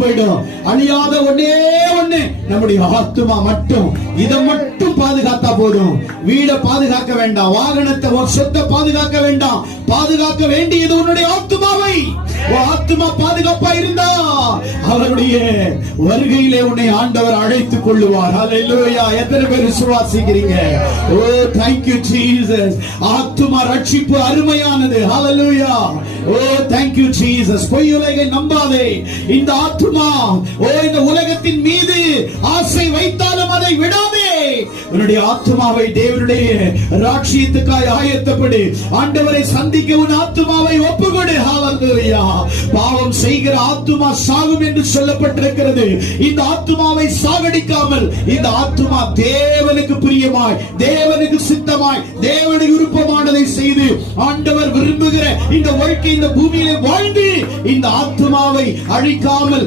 போயிடும். அழியாத ஒன்னே ஒண்ணு நம்முடைய ஆத்துமா மட்டும். இதை மட்டும் பாதுகாத்தா போதும். வீட பாதுகாக்க வேண்டாம், வாகனத்தை சொத்தை பாதுகாக்க வேண்டாம். பாதுகாக்க வேண்டியது உன்னுடைய ஆத்துமாவை. ஆத்துமா பாதுகாப்பா இருந்தா அவருடைய வருகையிலே உன்னை ஆண்டவர் அழைத்துக் கொள்ளுவார். ஹல்லேலூயா. எத்தனை பேர் விசுவாசிக்கிறீங்க? ஓ thank you Jesus. ஆத்துமா ரட்சிப்பு அருமையானது. ஹல்லேலூயா. ஓ thank you Jesus. பொய்யுலகை நம்பாதே. இந்த ஆத்துமா இந்த உலகத்தின் மீது ஆசை வைத்தாலும் அதை விடாதே. உன்னுடைய ஆத்துமாவை தேவனுடைய ராஜ்யத்துக்காய் ஆயத்தப்படு. ஆண்டவரை சந்திக்க உன் ஆத்துமாவை ஒப்புக்கொடு. ஹல்லேலூயா. பாவம் செய்கிற ஆத்துமா சாகும் என்று சொல்லப்பட்டிருக்கிறது. இந்த ஆத்துமாவை சாகடிக்காமல் இந்த ஆத்துமா தேவனுக்கு பிரியமாய், தேவனுக்கு சித்தமாய், தேவனுக்கு விருப்பமானதை செய்து ஆண்டவர் விரும்புகிற இந்த வாழ்க்கை இந்த பூமியிலே வாழ்ந்து இந்த ஆத்துமாவை அழிக்காமல்